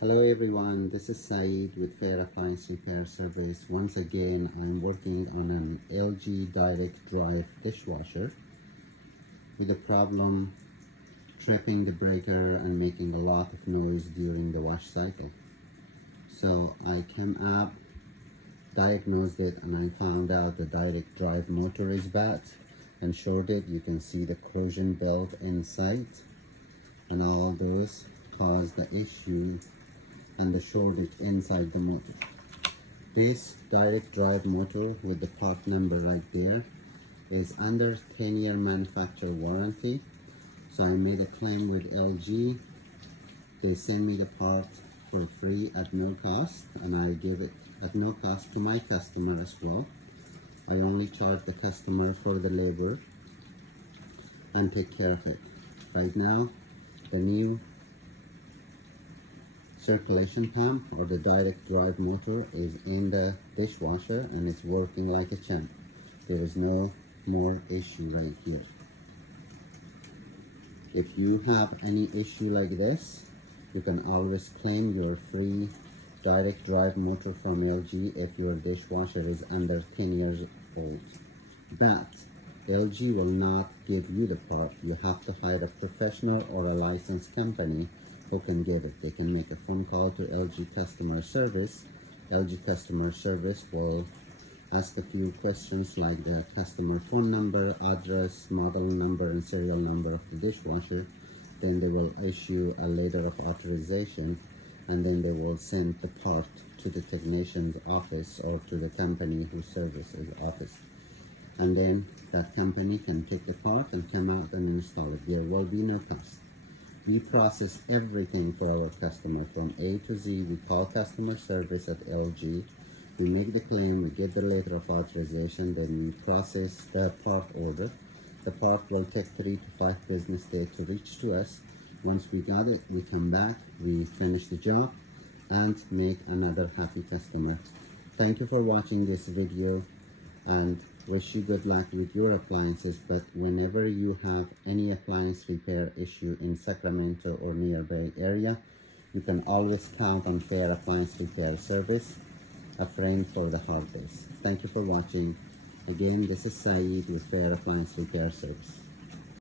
Hello everyone, this is Saeed with Fair Appliance Repair Service. Once again, I'm working on an LG Direct Drive Dishwasher with a problem tripping the breaker and making a lot of noise during the wash cycle. So I came up, diagnosed it, and I found out the direct drive motor is bad and shorted. You can see the corrosion belt inside, and all those cause the issue and the shortage inside the motor. This direct drive motor with the part number right there is under 10-year manufacturer warranty. So I made a claim with LG. They send me the part for free at no cost, and I give it at no cost to my customer as well. I only charge the customer for the labor and take care of it. Right now, the new circulation pump or the direct drive motor is in the dishwasher and it's working like a champ. There is no more issue right here. If you have any issue like this, you can always claim your free direct drive motor from LG if your dishwasher is under 10 years old. But LG will not give you the part. You have to hire a professional or a licensed company who can give it. They can make a phone call to LG customer service. LG customer service will ask a few questions like the customer phone number, address, model number, and serial number of the dishwasher. Then they will issue a letter of authorization, and then they will send the part to the technician's office or to the company who services office. And then that company can take the part and come out and install it. There will be no cost. We process everything for our customer from A to Z. We call customer service at LG. We make the claim, we get the letter of authorization, then we process the part order. The part will take 3 to 5 business days to reach to us. Once we got it, we come back, we finish the job, and make another happy customer. Thank you for watching this video, and wish you good luck with your appliances. But whenever you have any appliance repair issue in Sacramento or nearby area, you can always count on Fair Appliance Repair Service, a friend for the hard days. Thank you for watching. Again, this is Saeed with Fair Appliance Repair Service.